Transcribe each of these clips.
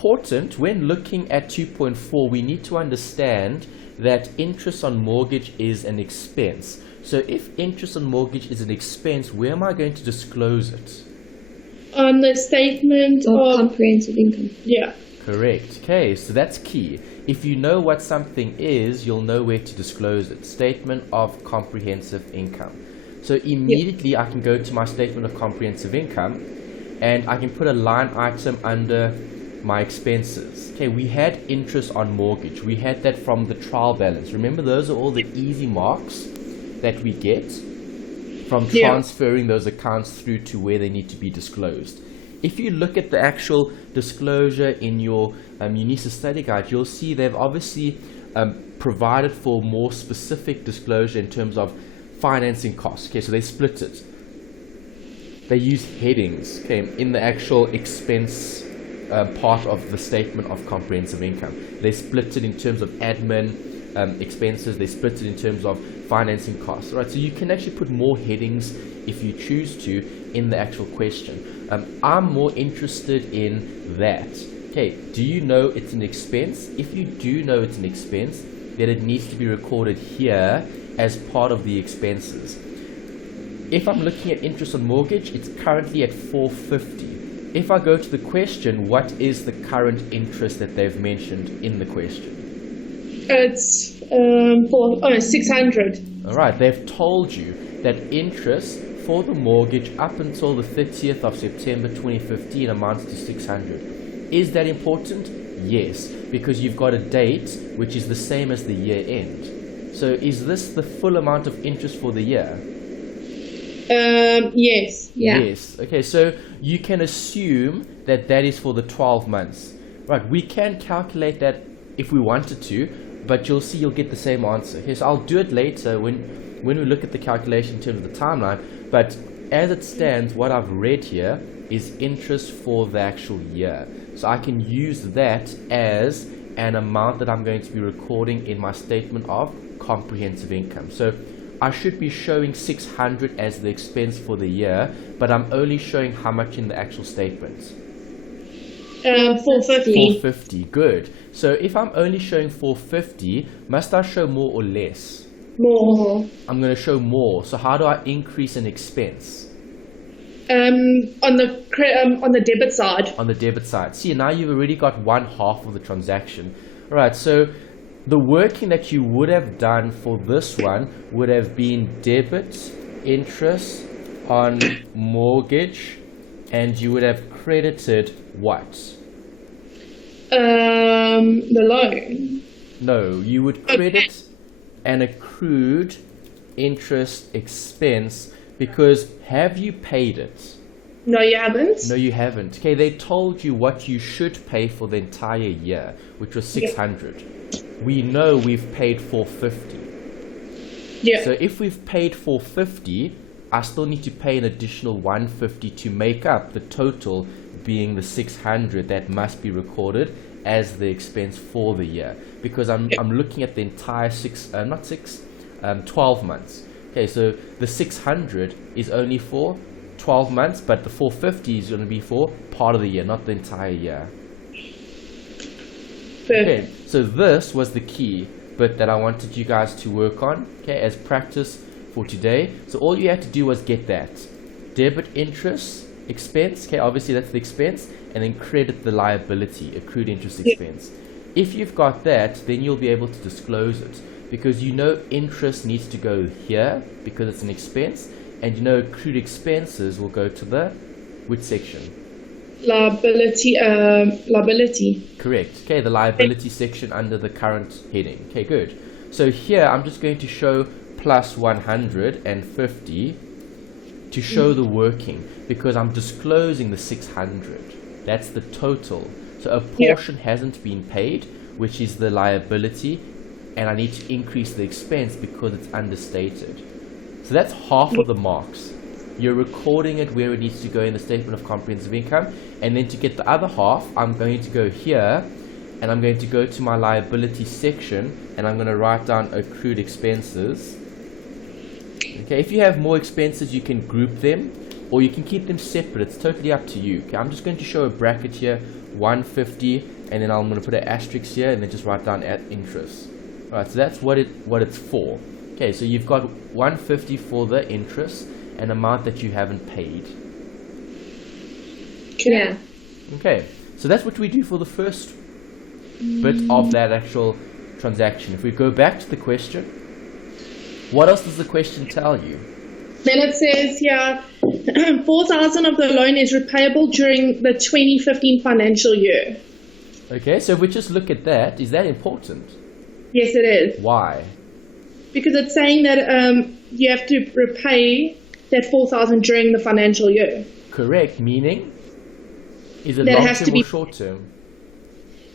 important when looking at 2.4, we need to understand that interest on mortgage is an expense. So if interest on mortgage is an expense, where am I going to disclose it? On the statement of comprehensive income. Yeah. Correct. Okay, so that's key. If you know what something is, you'll know where to disclose it. Statement of comprehensive income. So immediately I can go to my statement of comprehensive income and I can put a line item under my expenses. Okay, we had interest on mortgage. We had that from the trial balance. Remember, those are all the easy marks that we get from transferring those accounts through to where they need to be disclosed. If you look at the actual disclosure in your UNISA study guide, you'll see they've obviously provided for more specific disclosure in terms of financing costs. Okay, so they split it. They use headings, okay, in the actual expense part of the statement of comprehensive income. They split it in terms of admin expenses. They split it in terms of financing costs. Right, so you can actually put more headings if you choose to in the actual question. I'm more interested in that. Okay, do you know it's an expense? If you do know it's an expense, then it needs to be recorded here as part of the expenses. If I'm looking at interest on mortgage, it's currently at 450. If I go to the question, what is the current interest that they've mentioned in the question? It's 600. All right, they've told you that interest for the mortgage up until the 30th of September 2015 amounts to 600. Is that important? Yes, because you've got a date which is the same as the year end. So is this the full amount of interest for the year? Yes. Yeah. Yes. Okay, so you can assume that that is for the 12 months. Right, we can calculate that if we wanted to, but you'll see you'll get the same answer. Okay, so I'll do it later when we look at the calculation in terms of the timeline, but as it stands, what I've read here is interest for the actual year. So I can use that as an amount that I'm going to be recording in my statement of comprehensive income. So I should be showing 600 as the expense for the year, but I'm only showing how much in the actual statement. 450. 450, good. So if I'm only showing 450, must I show more or less? More. I'm going to show more. So how do I increase an expense? On the debit side. On the debit side. See, now you've already got one half of the transaction. All right, so the working that you would have done for this one would have been debit interest on mortgage, and you would have credited what? The loan. No, you would credit an accrued interest expense, because have you paid it? No, you haven't. No, you haven't. Okay, they told you what you should pay for the entire year, which was 600. We know we've paid 450. Yeah. So if we've paid 450, I still need to pay an additional 150 to make up the total being the 600 that must be recorded as the expense for the year, because I'm looking at the entire 12 months. Okay, so the 600 is only for 12 months, but the 450 is going to be for part of the year, not the entire year. Okay, so this was the key bit that I wanted you guys to work on, okay, as practice for today. So all you had to do was get that debit interest expense, okay, obviously that's the expense, and then credit the liability, accrued interest expense. If you've got that, then you'll be able to disclose it, because you know interest needs to go here because it's an expense, and you know accrued expenses will go to the which section? Liability. Correct. Okay, the liability section under the current heading. Okay, good. So here I'm just going to show plus 150 to show the working, because I'm disclosing the 600. That's the total. So a portion hasn't been paid, which is the liability, and I need to increase the expense because it's understated. So that's half of the marks. You're recording it where it needs to go in the statement of comprehensive income, and then to get the other half, I'm going to go here, and I'm going to go to my liability section, and I'm going to write down accrued expenses. Okay, if you have more expenses, you can group them. or you can keep them separate. It's totally up to you. Okay, I'm just going to show a bracket here, 150, and then I'm going to put an asterisk here and then just write down at interest. Alright, so that's what it's for. Okay, so you've got 150 for the interest, an amount that you haven't paid. Yeah. Okay, so that's what we do for the first bit of that actual transaction. If we go back to the question, what else does the question tell you? Then it says here, 4,000 of the loan is repayable during the 2015 financial year. Okay, so if we just look at that, is that important? Yes, it is. Why? Because it's saying that you have to repay that 4,000 during the financial year. Correct, meaning? Is it That long has to term be- or short term?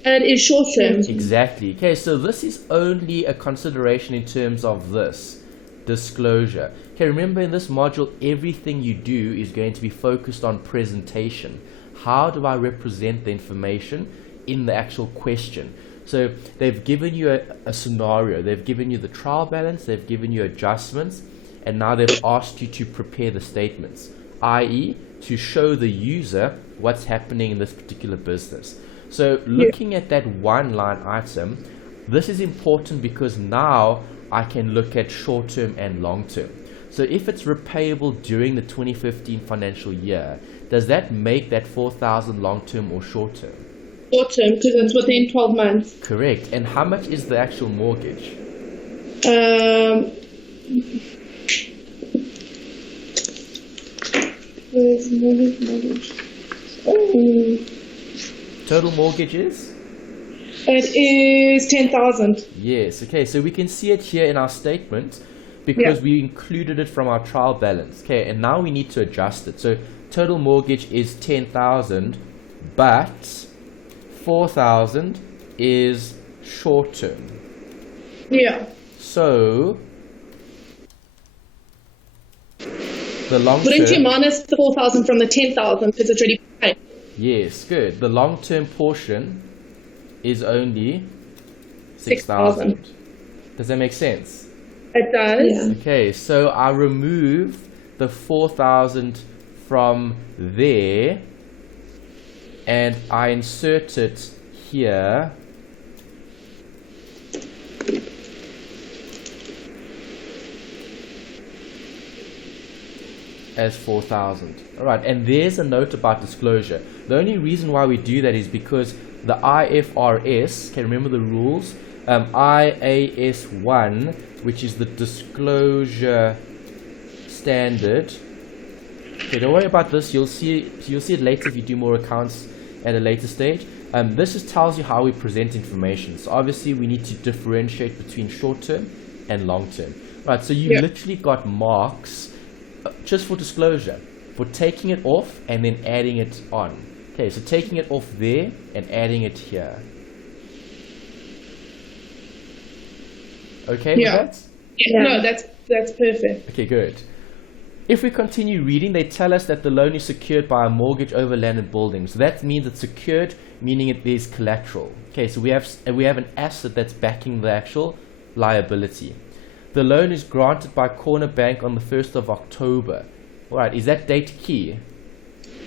It is short term. Exactly. Okay, so this is only a consideration in terms of this disclosure. Okay, remember in this module, everything you do is going to be focused on presentation. How do I represent the information in the actual question? So they've given you a scenario, they've given you the trial balance, they've given you adjustments, and now they've asked you to prepare the statements, i.e. to show the user what's happening in this particular business. So looking at that one line item, this is important because now I can look at short term and long term. So if it's repayable during the 2015 financial year, does that make that 4,000 long term or short term? Short term, because it's within 12 months. Correct. And how much is the actual mortgage? Where's mortgage? Oh, Total mortgage is? it is 10,000. Yes. Okay, so we can see it here in our statement because we included it from our trial balance. Okay, and now we need to adjust it. So total mortgage is 10,000, but 4,000 is short term. Yeah. So the long Wouldn't you term, minus the 4,000 from the 10,000 because it's already paid? yes, good. The long term portion is only 6,000. 6,000. Does that make sense? It does. Yeah. Okay, so I remove the 4,000 from there and I insert it here. As 4,000. Alright, and there's a note about disclosure. The only reason why we do that is because the IFRS, can remember the rules? IAS 1, which is the disclosure standard. Okay, don't worry about this. You'll see it later if you do more accounts at a later stage. This just tells you how we present information. So obviously we need to differentiate between short term and long term. Right, so you literally got marks just for disclosure, for taking it off and then adding it on. Okay, so taking it off there and adding it here. Okay, with that? Yeah. No, that's perfect. Okay, good. If we continue reading, they tell us that the loan is secured by a mortgage over land and buildings. So that means it's secured, meaning there's collateral. Okay, so we have an asset that's backing the actual liability. The loan is granted by Corner Bank on the 1st of October. Alright, is that date key?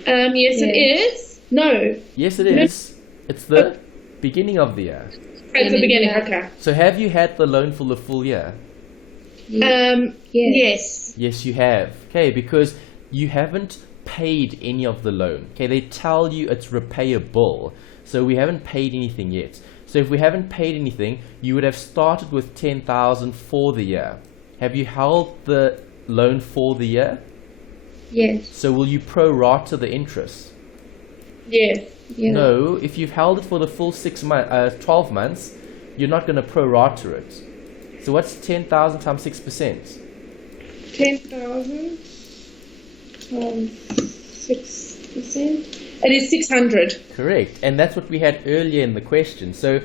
Yes, it is. No. Yes, it is. It's the beginning of the year. It's the beginning. Okay. So have you had the loan for the full year? Yes. Yes, you have. Okay, because you haven't paid any of the loan. Okay, they tell you it's repayable. So we haven't paid anything yet. So if we haven't paid anything, you would have started with 10,000 for the year. Have you held the loan for the year? Yes. So will you pro-rata the interest? Yes. Yeah. No, if you've held it for the full 12 months, you're not going to pro-rata it. So what's 10,000 times 6%? 10,000 times 6%. It is 600. Correct, and that's what we had earlier in the question. So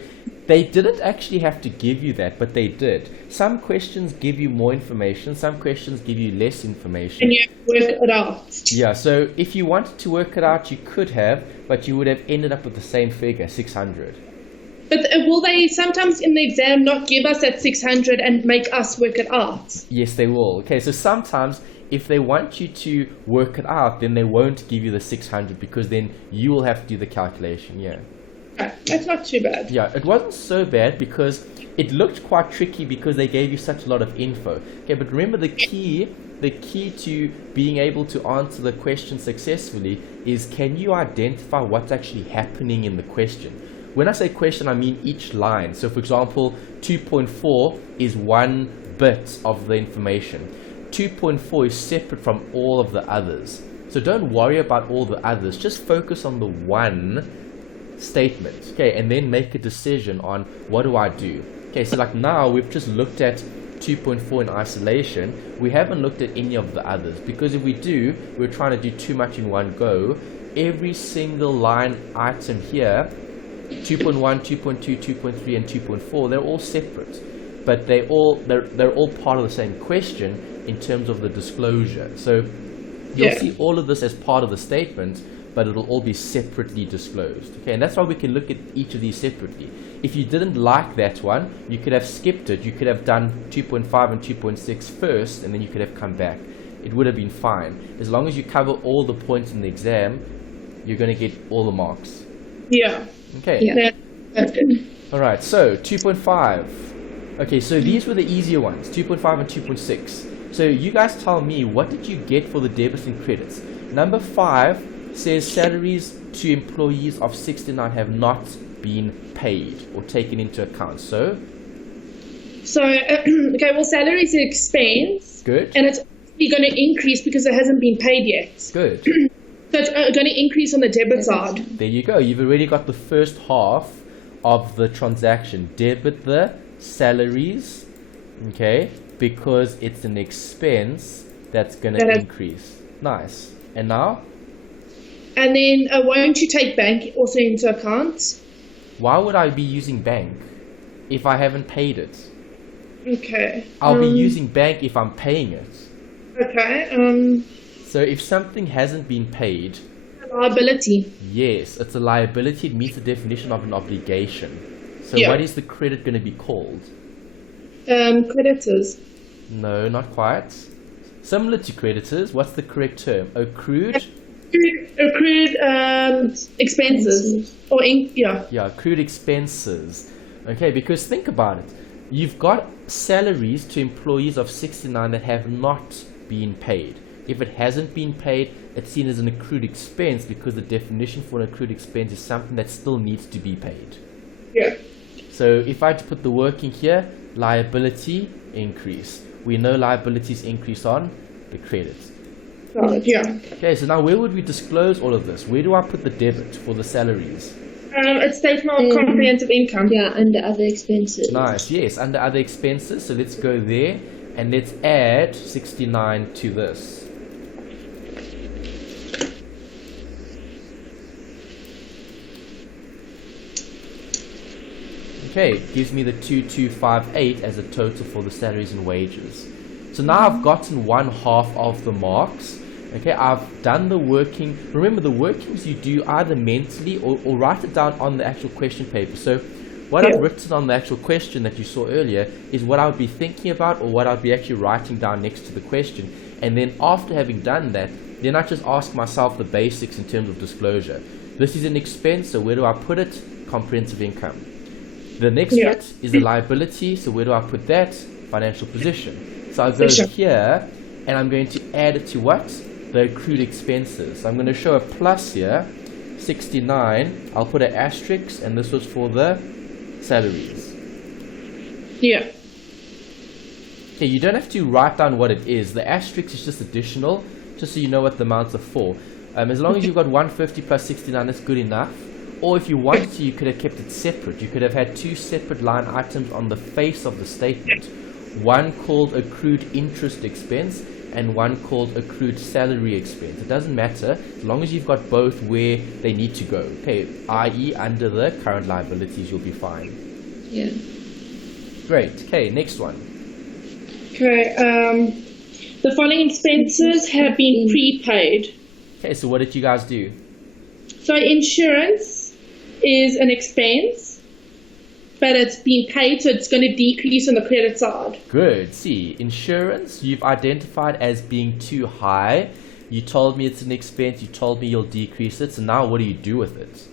they didn't actually have to give you that, but they did. Some questions give you more information, some questions give you less information. And you have to work it out. Yeah, so if you wanted to work it out, you could have, but you would have ended up with the same figure, 600. But will they sometimes in the exam not give us that 600 and make us work it out? Yes, they will. Okay, so sometimes if they want you to work it out, then they won't give you the 600 because then you will have to do the calculation. Yeah. That's not too bad. Yeah, it wasn't so bad because it looked quite tricky because they gave you such a lot of info. Okay, but remember the key to being able to answer the question successfully is, can you identify what's actually happening in the question? When I say question, I mean each line. So for example, 2.4 is one bit of the information. 2.4 is separate from all of the others. So don't worry about all the others. Just focus on the one statement, okay, and then make a decision on what do I do. Okay, so like now we've just looked at 2.4 in isolation. We haven't looked at any of the others because if we do, we're trying to do too much in one go. Every single line item here, 2.1, 2.2, 2.3, and 2.4, they're all separate, but they're all part of the same question in terms of the disclosure. So you'll see all of this as part of the statement, but it'll all be separately disclosed. Okay, and that's why we can look at each of these separately. If you didn't like that one, you could have skipped it. You could have done 2.5 and 2.6 first, and then you could have come back. It would have been fine. As long as you cover all the points in the exam, you're going to get all the marks. Yeah. Okay. Yeah. That's good. All right, so 2.5. Okay, so these were the easier ones, 2.5 and 2.6. So you guys tell me, what did you get for the debits and credits? Number 5 says salaries to employees of 69 have not been paid or taken into account. So okay, well, salary is an expense. Good. And it's going to increase because it hasn't been paid yet. Good. So it's going to increase on the debit side. There you go. You've already got the first half of the transaction. Debit the salaries, okay, because it's an expense that's going to increase. Nice. And now? And then won't you take bank also into account? Why would I be using bank if I haven't paid it? Okay. I'll be using bank if I'm paying it. Okay. So if something hasn't been paid... Liability. Yes, it's a liability. It meets the definition of an obligation. So what is the credit going to be called? Creditors. No, not quite. Similar to creditors, what's the correct term? Accrued? Accrued expenses. Yeah, accrued expenses. Okay, because think about it. You've got salaries to employees of 69 that have not been paid. If it hasn't been paid, it's seen as an accrued expense because the definition for an accrued expense is something that still needs to be paid. Yeah. So if I had to put the working here, liability increase. We know liabilities increase on the credit. Yeah. Okay, so now where would we disclose all of this? Where do I put the debit for the salaries? It's statement of comprehensive income. Yeah, under other expenses. Nice, yes, under other expenses. So let's go there and let's add 69 to this. Okay, gives me the 2258 as a total for the salaries and wages. So now I've gotten one half of the marks. Okay, I've done the working. Remember, the workings you do either mentally or write it down on the actual question paper. So what I've written on the actual question that you saw earlier is what I would be thinking about or what I'd be actually writing down next to the question. And then after having done that, then I just ask myself the basics in terms of disclosure. This is an expense, so where do I put it? Comprehensive income. The next bit is the liability, so where do I put that? Financial position. So I'll go here and I'm going to add it to what? The accrued expenses. So I'm going to show a plus here, 69. I'll put an asterisk, and this was for the salaries. Yeah. Okay, you don't have to write down what it is. The asterisk is just additional, just so you know what the amounts are for. As long as you've got 150 plus 69, that's good enough. Or if you wanted to, you could have kept it separate. You could have had two separate line items on the face of the statement. One called accrued interest expense and one called accrued salary expense. It doesn't matter as long as you've got both where they need to go. Okay, i.e. under the current liabilities, you'll be fine. Yeah. Great. Okay, next one. Okay. The following expenses have been prepaid. Okay, so what did you guys do? So insurance is an expense. but it's been paid, so it's going to decrease on the credit side. Good. See, insurance you've identified as being too high. You told me it's an expense. You told me you'll decrease it. So now what do you do with it?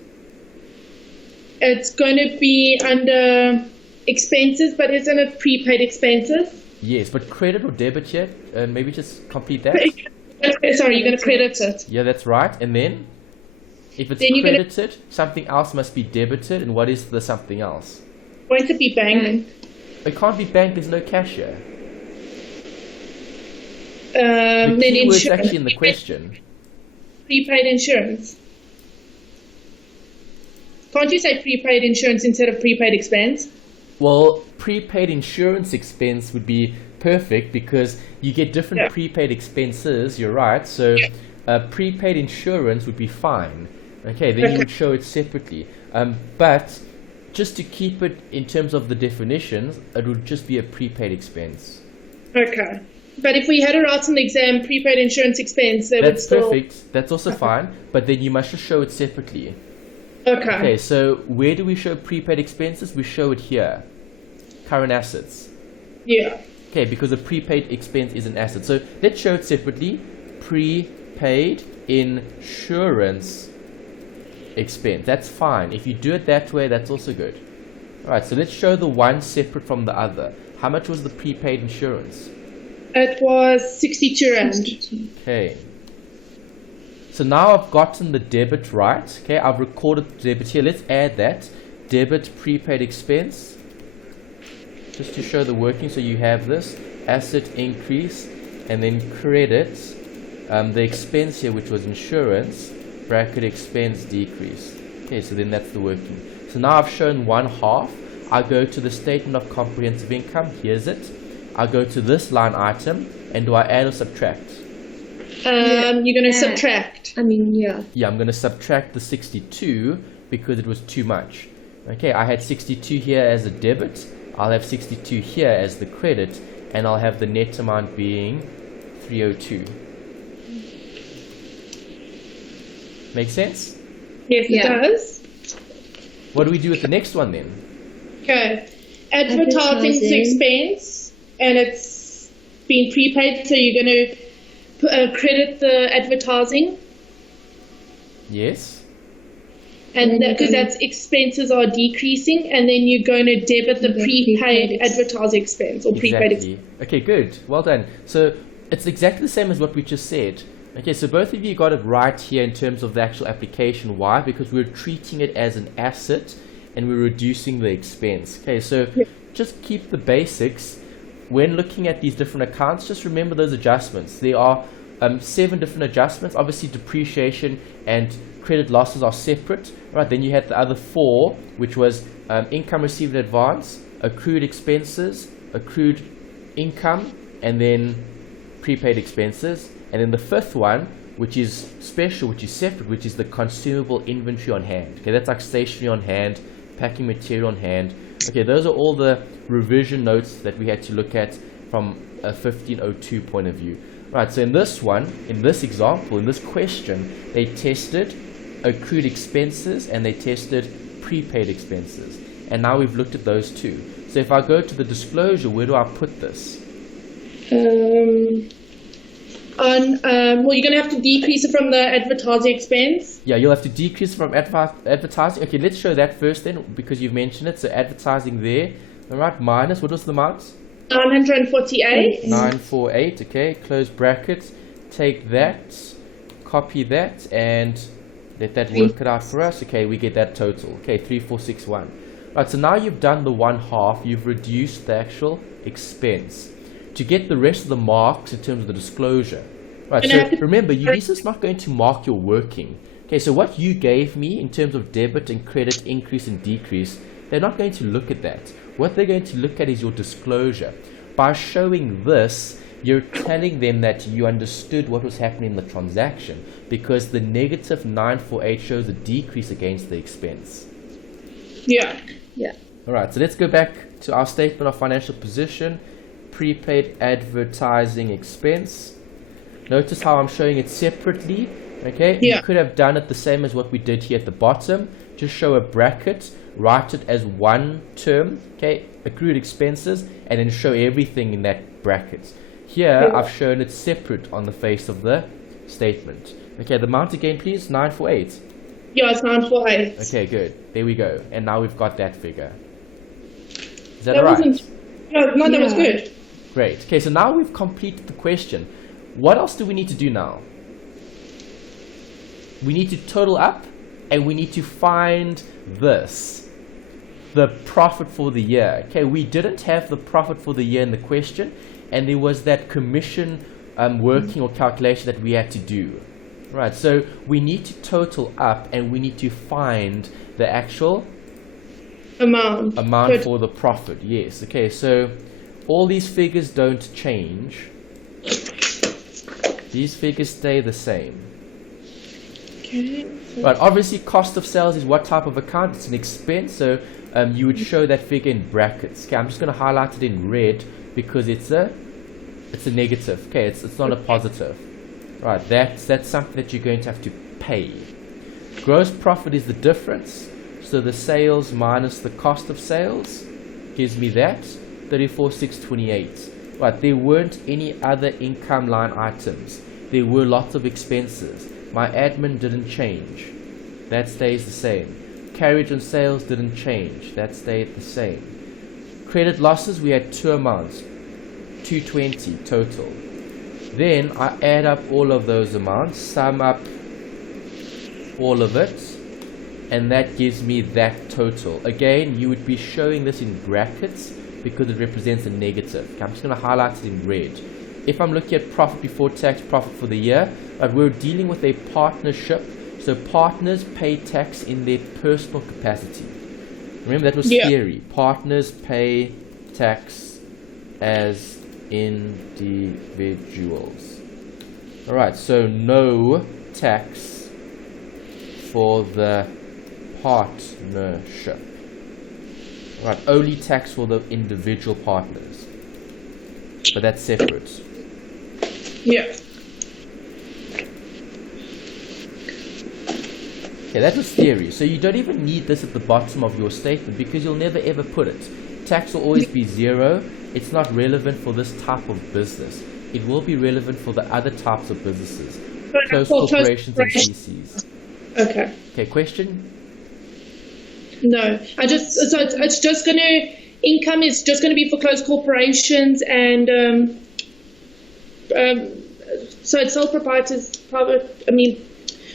It's going to be under expenses, but isn't it prepaid expenses? Yes, but credit or debit here? Maybe just complete that. Sorry, you're going to credit it. Yeah, that's right. And then, if it's Then you're gonna- credited, something else must be debited. And what is the something else? Won't it be bank? It can't be bank. There's no cash here. The Then keyword's insurance. actually in the question. Prepaid insurance. Can't you say prepaid insurance instead of prepaid expense? Well, prepaid insurance expense would be perfect because you get different Yeah. prepaid expenses. You're right. So, prepaid insurance would be fine. Okay, then you would show it separately. But just to keep it in terms of the definitions, it would just be a prepaid expense. Okay. But if we had it out in the exam, prepaid insurance expense, they would That's still... perfect. That's also fine. But then you must just show it separately. Okay. Okay, so where do we show prepaid expenses? We show it here. Current assets. Yeah. Okay, because a prepaid expense is an asset. So let's show it separately. Prepaid insurance expense. That's fine. If you do it that way, that's also good. Alright, so let's show the one separate from the other. How much was the prepaid insurance? It was 62 Rand. Okay. So now I've gotten the debit right. Okay, I've recorded the debit here. Let's add that. Debit prepaid expense. Just to show the working, so you have this. Asset increase. And then credit. The expense here, which was insurance. Bracket expense decrease. Okay, so then that's the working. So now I've shown 1/2. I go to the statement of comprehensive income. Here's it. I go to this line item. And do I add or subtract? You're going to subtract. Yeah. Yeah, I'm going to subtract the 62 because it was too much. Okay, I had 62 here as a debit. I'll have 62 here as the credit. And I'll have the net amount being 302. Make sense? Yes, Yeah. it does. What do we do with the next one then? Okay. Advertising to expense, and it's been prepaid, so you're going to credit the advertising, Yes. and because that's expenses are decreasing, and then you're going to debit the The prepaid prepaid advertising expense or prepaid expense. Exactly. Okay, good. Well done. So it's exactly the same as what we just said. Okay, so both of you got it right here in terms of the actual application. Why? Because we're treating it as an asset and we're reducing the expense. Okay, so just keep the basics. When looking at these different accounts, just remember those adjustments. There are 7 different adjustments. Obviously, depreciation and credit losses are separate. Right, then you had the other 4, which was income received in advance, accrued expenses, accrued income, and then prepaid expenses. And then the 5th one, which is special, which is separate, which is the consumable inventory on hand. Okay, that's like stationery on hand, packing material on hand. Okay, those are all the revision notes that we had to look at from a 1502 point of view. Right, so in this one, in this example, in this question, they tested accrued expenses and they tested prepaid expenses. And now we've looked at those two. So if I go to the disclosure, where do I put this? Well, you're going to have to decrease it from the advertising expense. Yeah, you'll have to decrease from advertising. Okay, let's show that first then, because you've mentioned it. So advertising there, all right, minus, what was the amount? 948. 948, okay, close brackets. Take that, copy that, and let that work it out for us. Okay, we get that total. Okay, 3461. Right, so now you've done the 1/2, you've reduced the actual expense to get the rest of the marks in terms of the disclosure. Right, so remember, Ulisa's not going to mark your working. Okay, so what you gave me in terms of debit and credit increase and decrease, they're not going to look at that. What they're going to look at is your disclosure. By showing this, you're telling them that you understood what was happening in the transaction, because the negative 948 shows a decrease against the expense. Yeah. Alright, so let's go back to our statement of financial position. Prepaid advertising expense. Notice how I'm showing it separately Okay, Yeah. you could have done it the same as what we did here at the bottom. Just show a bracket, write it as one term, okay, accrued expenses, and then show everything in that bracket. Here, I've shown it separate on the face of the statement. Okay, the amount again, please, 948. Yeah, it's 948. Okay, good. There we go. And now we've got that figure. Is that That right? wasn't. No, that was good. Great. Okay, so now we've completed the question. What else do we need to do now? We need to total up, and we need to find this, the profit for the year. Okay, we didn't have the profit for the year in the question, and there was that commission working or calculation that we had to do. Right, so we need to total up, and we need to find the actual Amount for the profit. Yes. Okay, so all these figures don't change. These figures stay the same. Okay. Right, obviously cost of sales is what type of account? It's an expense, so you would show that figure in brackets. Okay, I'm just going to highlight it in red because it's a negative. Okay, it's not a positive. Right, that's something that you're going to have to pay. Gross profit is the difference. So the sales minus the cost of sales gives me that 34,628. Right, there weren't any other income line items. There were lots of expenses. My admin didn't change. That stays the same. Carriage and sales didn't change. That stayed the same. Credit losses, we had two amounts, 220 total. Then I add up all of those amounts, sum up all of it, and that gives me that total. Again, you would be showing this in brackets because it represents a negative. Okay, I'm just going to highlight it in red. If I'm looking at profit before tax, profit for the year, we're dealing with a partnership, so partners pay tax in their personal capacity. Remember, that was theory. Partners pay tax as individuals. Alright, so no tax for the partnership. Right, only tax for the individual partners. But that's separate. Yeah. Okay, that was theory. So you don't even need this at the bottom of your statement because you'll never ever put it. Tax will always be 0. It's not relevant for this type of business. It will be relevant for the other types of businesses. Close corporations and CCs. Okay. Okay, question? No, it's just gonna, income is just gonna be for closed corporations and so it's sole proprietors,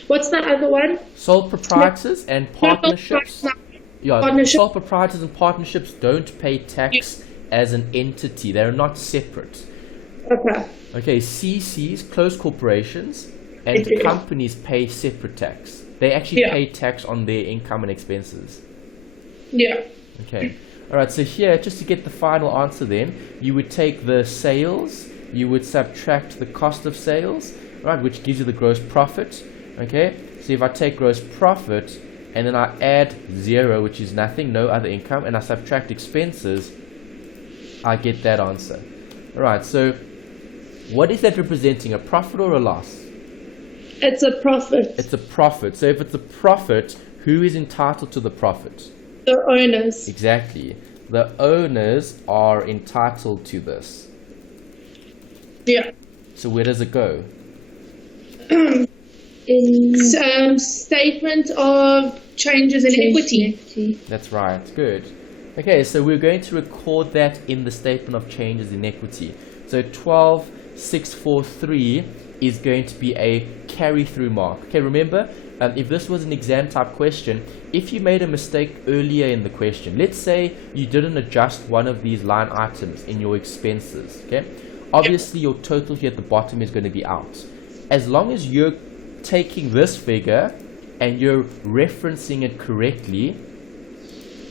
what's the other one? Sole proprietors and partnerships. Yeah, sole proprietors and partnerships don't pay tax as an entity. They're not separate. Okay. Okay, CCs, closed corporations, and companies pay separate tax. They actually pay tax on their income and expenses. Yeah. Okay. Alright, so here, just to get the final answer then, you would take the sales, you would subtract the cost of sales, right, which gives you the gross profit. Okay, so if I take gross profit and then I add 0, which is nothing, no other income, and I subtract expenses, I get that answer. Alright, so what is that representing, a profit or a loss? It's a profit. It's a profit. So if it's a profit, who is entitled to the profit? The owners. Exactly. The owners are entitled to this. Yeah. So where does it go? In statement of changes in equity. That's right. Good. Okay, so we're going to record that in the statement of changes in equity. So 12643 is going to be a carry-through mark. Okay, remember, if this was an exam type question, if you made a mistake earlier in the question, let's say you didn't adjust one of these line items in your expenses, okay, obviously your total here at the bottom is going to be out. As long as you're taking this figure and you're referencing it correctly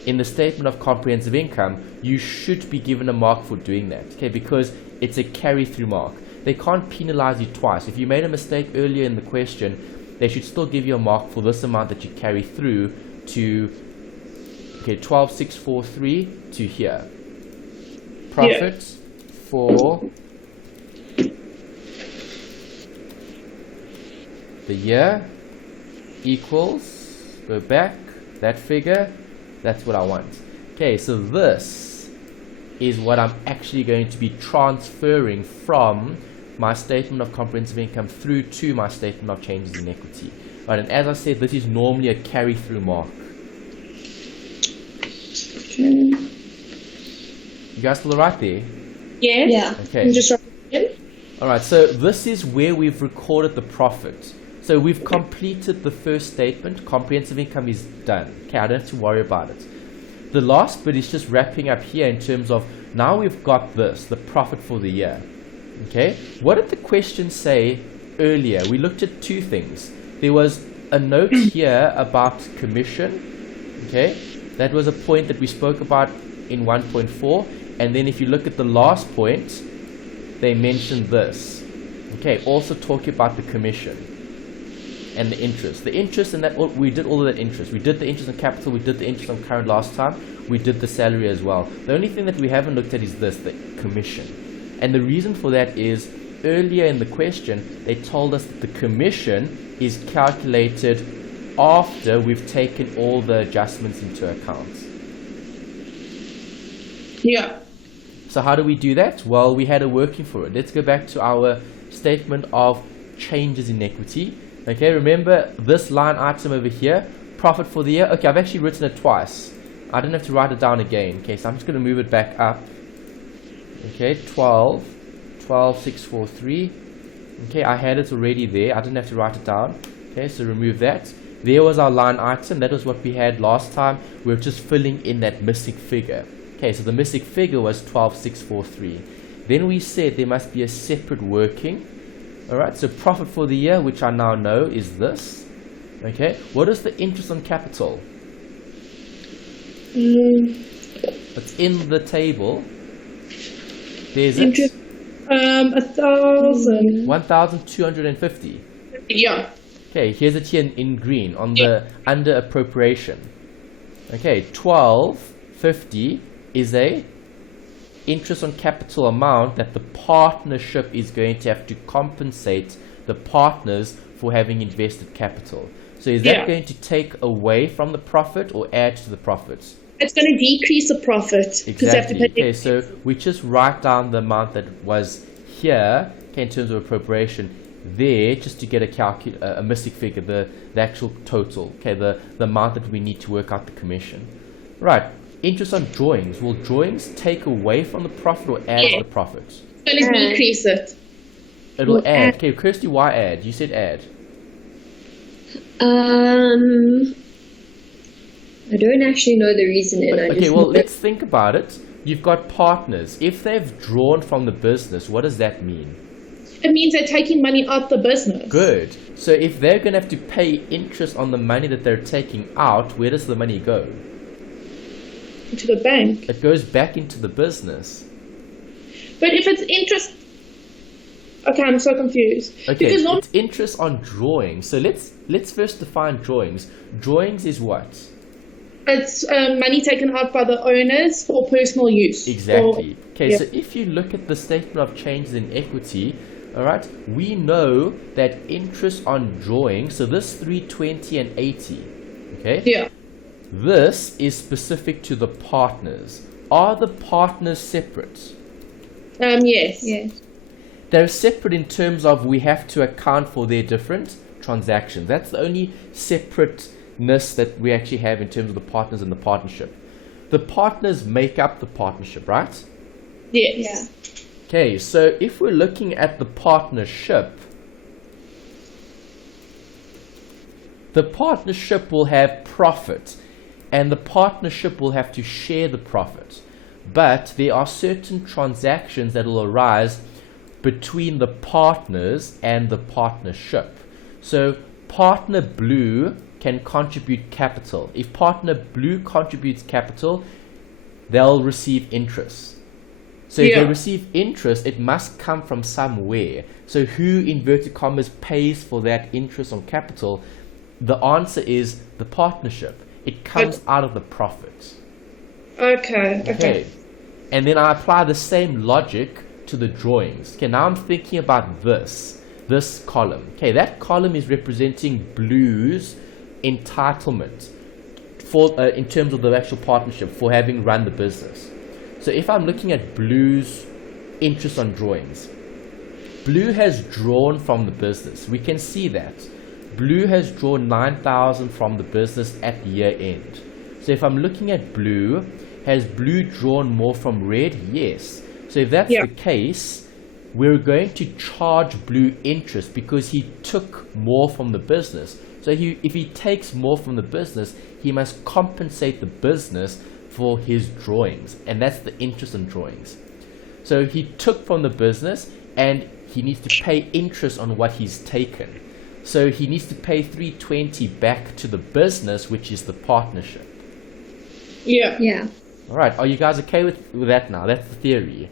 in the statement of comprehensive income, you should be given a mark for doing that, okay, because it's a carry-through mark. They can't penalize you twice. If you made a mistake earlier in the question, they should still give you a mark for this amount that you carry through to, okay, 12643 to here. Profit for the year equals, go back, that figure, that's what I want. Okay, so this is what I'm actually going to be transferring from my statement of comprehensive income through to my statement of changes in equity. Right, and as I said, this is normally a carry-through mark. You guys still right there? Yeah. Yeah. Okay. I'm just writing it. Alright, so this is where we've recorded the profit. So we've completed the first statement. Comprehensive income is done. Okay, I don't have to worry about it. The last bit is just wrapping up here in terms of, now we've got this, the profit for the year. Okay, what did the question say earlier? We looked at two things. There was a note here about commission. Okay, that was a point that we spoke about in 1.4. And then if you look at the last point, they mentioned this. Okay, also talking about the commission and the interest. The interest, and that we did all of that interest. We did the interest on capital, we did the interest on current last time, we did the salary as well. The only thing that we haven't looked at is this, the commission. And the reason for that is, earlier in the question, they told us that the commission is calculated after we've taken all the adjustments into account. Yeah. So how do we do that? Well, we had a working for it. Let's go back to our statement of changes in equity. Okay, remember this line item over here, profit for the year. Okay, I've actually written it twice. I didn't have to write it down again. Okay, so I'm just going to move it back up. Okay, 12,643. Okay, I had it already there. I didn't have to write it down. Okay, so remove that. There was our line item. That was what we had last time. We were just filling in that missing figure. Okay, so the missing figure was 12,643. Then we said there must be a separate working. Alright, so profit for the year, which I now know, is this. Okay, what is the interest on capital? It's in the table. There's Interest. 1,000. 1,250. Yeah. Okay, here's it here in green on the under appropriation. Okay, 1250 is a interest on capital amount that the partnership is going to have to compensate the partners for having invested capital. So is that going to take away from the profit or add to the profit? It's going to decrease the profit. Because they have to Exactly. pay Okay, so we just write down the amount that was here, okay, in terms of appropriation, there, just to get a mystic figure, the actual total, okay, the amount that we need to work out the commission. Right. Interest on drawings. Will drawings take away from the profit or add to the profit? It's going to decrease it. It'll add. Okay, Kirsty, why add? You said add. I don't actually know the reasoning. Okay, well, let's think about it. You've got partners. If they've drawn from the business, what does that mean? It means they're taking money out the business. Good. So if they're going to have to pay interest on the money that they're taking out, where does the money go? To the bank. It goes back into the business. But if it's interest... Okay, I'm so confused. Okay, Because it's interest on drawings. So let's first define drawings. Drawings is what? it's money taken out by the owners for personal use. Exactly. Okay, yeah. so if you look at the statement of changes in equity, all right, we know that interest on drawings, so this 320 and 80, okay? Yeah. This is specific to the partners. Are the partners separate? Yes. Yes. They're separate in terms of we have to account for their different transactions. That's the only separateness that we actually have in terms of the partners and the partnership. The partners make up the partnership, right? Yes. Yeah. Okay, so if we're looking at the partnership will have profit, and the partnership will have to share the profit. But there are certain transactions that will arise between the partners and the partnership. So partner blue can contribute capital. If partner blue contributes capital, they'll receive interest. So if they receive interest, it must come from somewhere. So who, inverted commas, pays for that interest on capital? The answer is the partnership. It comes out of the profit. Okay. And then I apply the same logic to the drawings. Okay, now I'm thinking about this. this column. Okay, that column is representing Blue's entitlement for in terms of the actual partnership for having run the business. So if I'm looking at Blue's interest on drawings, Blue has drawn from the business. We can see that. Blue has drawn 9,000 from the business at the year end. So if I'm looking at Blue, has Blue drawn more from Red? Yes. So if that's the case, we're going to charge Blue interest because he took more from the business. So if he takes more from the business, he must compensate the business for his drawings, and that's the interest on drawings. So he took from the business and he needs to pay interest on what he's taken. So he needs to pay 320 back to the business, which is the partnership. Yeah. Yeah. All right, are you guys okay with that now? That's the theory.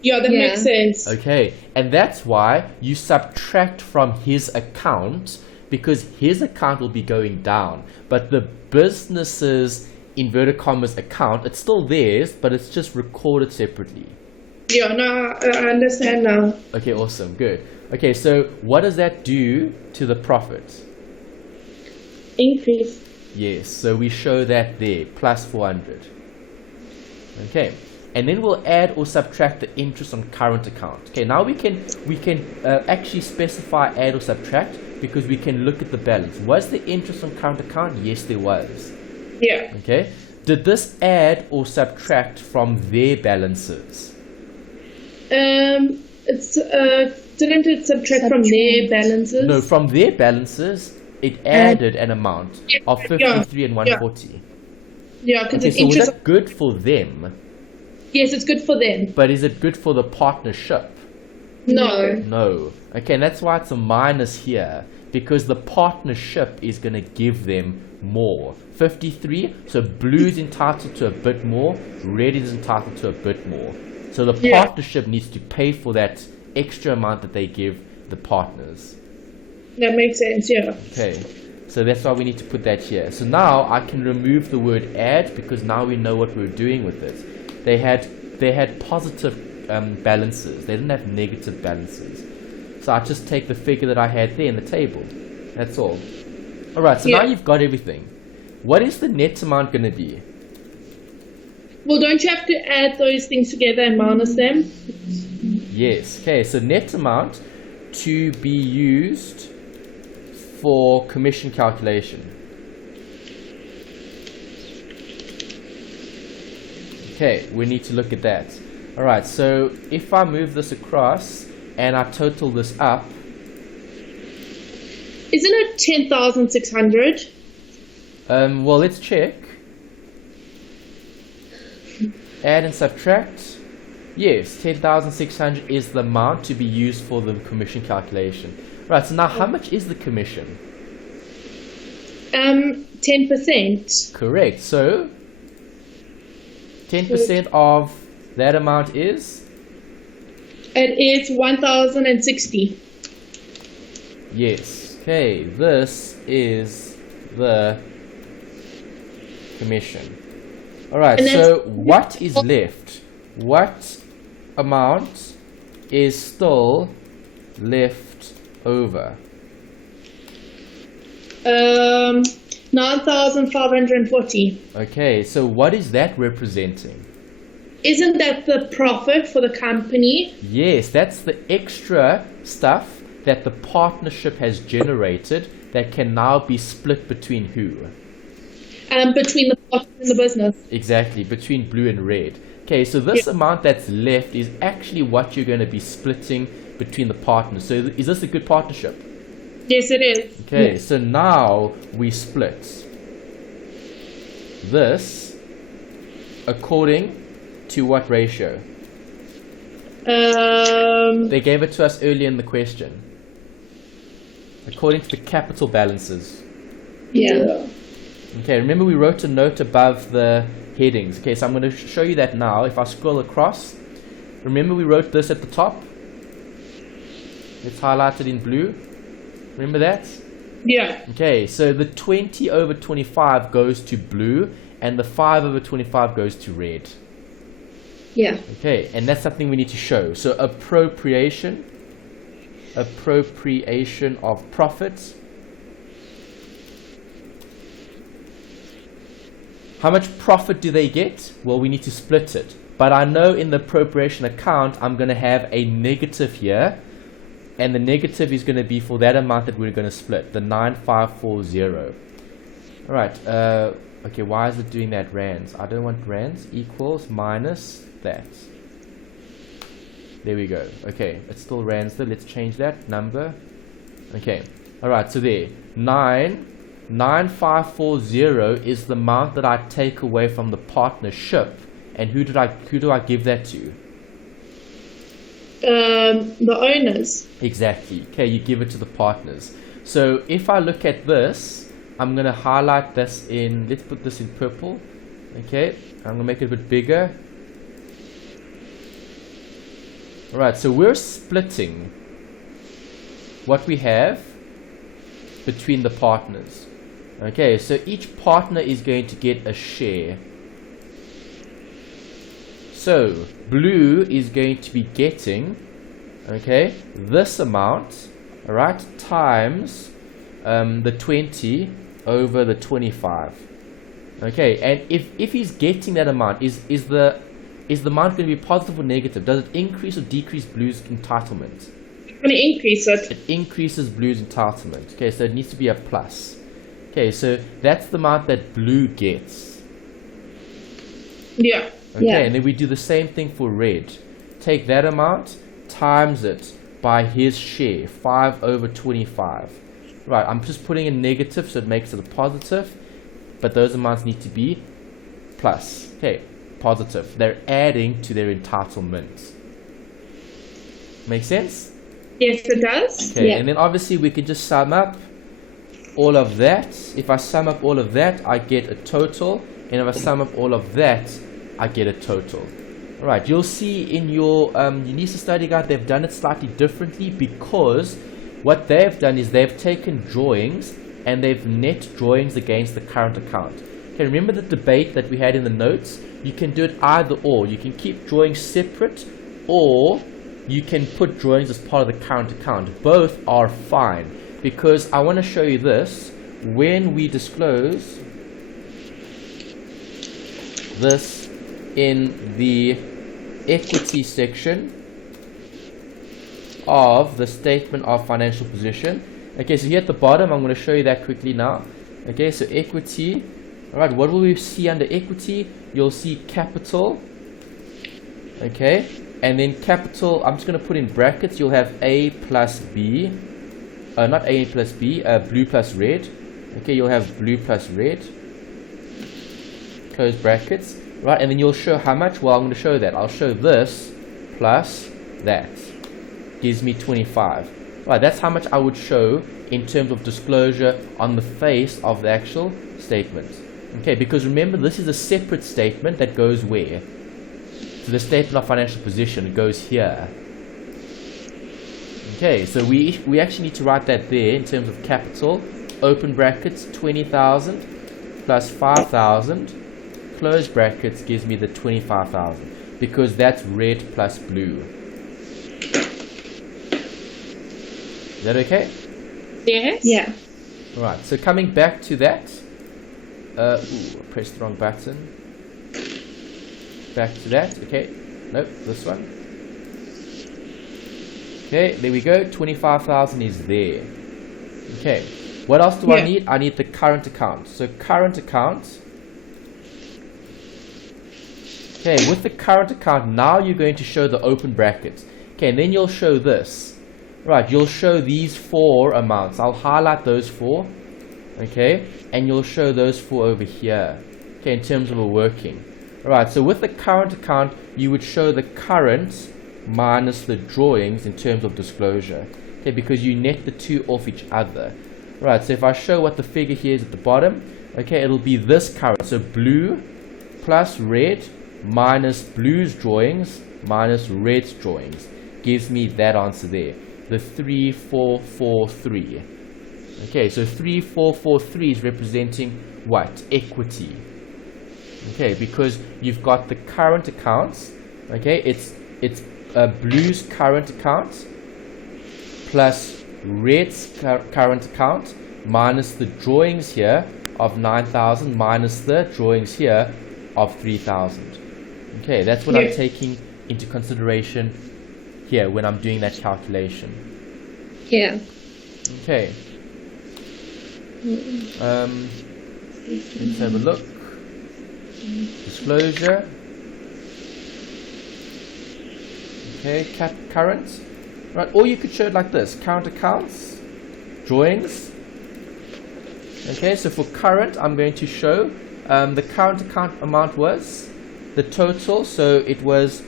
Yeah, that makes sense. Okay, and that's why you subtract from his account, because his account will be going down, but the business's inverted commas account, it's still theirs, but it's just recorded separately. Yeah, no, I understand now. Okay, awesome, good. Okay, so what does that do to the profit? Increase. Yes, so we show that there, plus 400. Okay, and then we'll add or subtract the interest on current account. Okay, now we can actually specify add or subtract because we can look at the balance. Was there interest on current account? Yes, there was. Yeah. Okay, did this add or subtract from their balances? Didn't it subtract from their balances? No, from their balances, it added an amount of 53 and 140. Yeah, because Okay, it's so was interest. that good for them? Yes, it's good for them. But is it good for the partnership? No. No. Okay, and that's why it's a minus here, because the partnership is going to give them more. 53, so Blue's entitled to a bit more, Red is entitled to a bit more. So the partnership needs to pay for that extra amount that they give the partners. That makes sense, yeah. Okay, so that's why we need to put that here. So now I can remove the word add because now we know what we're doing with it. They had positive balances. They didn't have negative balances. So I just take the figure that I had there in the table. That's all. Alright, so now you've got everything. What is the net amount going to be? Well, don't you have to add those things together and minus them? Yes. Okay, so net amount to be used for commission calculation. Okay, we need to look at that. Alright, so if I move this across and I total this up, Isn't it 10,600? well, let's check. Add and subtract. Yes, 10,600 is the amount to be used for the commission calculation. Right, so now how much is the commission? 10%. Correct. So 10% of that amount is? It is 1,060. Yes. Okay, this is the commission. Alright, so what is left? What amount is still left over? 9,540. Okay, so what is that representing? Isn't that the profit for the company? Yes, that's the extra stuff that the partnership has generated that can now be split between who? Between the partner and the business. Exactly, between Blue and Red. Okay, so this amount that's left is actually what you're going to be splitting between the partners. So is this a good partnership? Yes, it is. Okay, so now we split this according to what ratio? They gave it to us earlier in the question. According to the capital balances. Yeah. Okay, remember we wrote a note above the headings. Okay, so I'm going to show you that now. If I scroll across, remember we wrote this at the top? It's highlighted in blue. Remember that? Yeah. Okay, so the 20 over 25 goes to blue and the 5 over 25 goes to red. Yeah. Okay, and that's something we need to show. So appropriation appropriation of profits. How much profit do they get? Well, we need to split it. But I know in the appropriation account, I'm going to have a negative here. And the negative is going to be for that amount that we're going to split, the 9540. All right. Okay, why is it doing that? Rands. I don't want rands. Equals minus that. There we go. Okay, it's still rands though. Let's change that number. Okay. All right, so there. 9540 is the amount that I take away from the partnership. And who do I give that to? The owners. Exactly. Okay, you give it to the partners. So if I look at this, I'm going to highlight this in, let's put this in purple. Okay, I'm going to make it a bit bigger. Alright, so we're splitting what we have between the partners. Okay, so each partner is going to get a share. So blue is going to be getting, okay, this amount, alright, times the 20 over the 25. Okay, and if he's getting that amount, is the amount going to be positive or negative? Does it increase or decrease blue's entitlement? It's going to increase it. It increases blue's entitlement. Okay, so it needs to be a plus. Okay, so that's the amount that blue gets. Yeah. Okay, Yeah. and then we do the same thing for red. Take that amount, times it by his share, 5 over 25. Right, I'm just putting a negative so it makes it a positive, but those amounts need to be plus. Okay, positive. They're adding to their entitlement. Make sense? Yes, it does. Okay, Yeah. and then obviously we can just sum up all of that. If I sum up all of that, I get a total, and if I sum up all of that, I get a total. Alright, you'll see in your UNISA study guide they've done it slightly differently, because what they've done is they've taken drawings and they've net drawings against the current account. Okay, remember the debate that we had in the notes? You can do it either or. You can keep drawings separate, or you can put drawings as part of the current account. Both are fine, because I want to show you this. When we disclose this in the equity section of the statement of financial position. Okay, so here at the bottom, I'm going to show you that quickly now. Okay, so equity. Alright, what will we see under equity? You'll see capital. Okay, and then capital, I'm just going to put in brackets. You'll have A plus B. Not A plus B, blue plus red. Okay, you'll have blue plus red. Close brackets. Right, and then you'll show how much? Well, I'm going to show that. I'll show this plus that. Gives me 25. Right, that's how much I would show in terms of disclosure on the face of the actual statement. Okay, because remember, this is a separate statement that goes where? To the statement of financial position. It goes here. Okay, so we actually need to write that there in terms of capital. Open brackets, 20,000 plus 5,000. Close brackets gives me the 25,000, because that's red plus blue. Is that okay? Yes. Yeah. Alright, so coming back to that. I pressed the wrong button. Back to that. Okay. Nope, this one. Okay, there we go. 25,000 is there. Okay. What else do I need? I need the current account. So current account. Okay, with the current account, now you're going to show the open brackets. Okay, and then you'll show this. Right, you'll show these 4 amounts. I'll highlight those 4. Okay, and you'll show those 4 over here. Okay, in terms of a working. Alright, so with the current account, you would show the current minus the drawings in terms of disclosure. Okay, because you net the two off each other. Right, so if I show what the figure here is at the bottom, okay, it'll be this current. So blue plus red minus blue's drawings minus red's drawings gives me that answer there, the 3443. Okay, so 3443 is representing what? Equity. Okay, because you've got the current accounts. Okay, it's blue's current account plus red's current account minus the drawings here of 9,000 minus the drawings here of 3,000. Okay, that's what I'm taking into consideration here when I'm doing that calculation. Yeah. Okay. Let's have a look. Disclosure. Okay, current. Right, or you could show it like this: current accounts, drawings. Okay, so for current, I'm going to show the current account amount was the total. So it was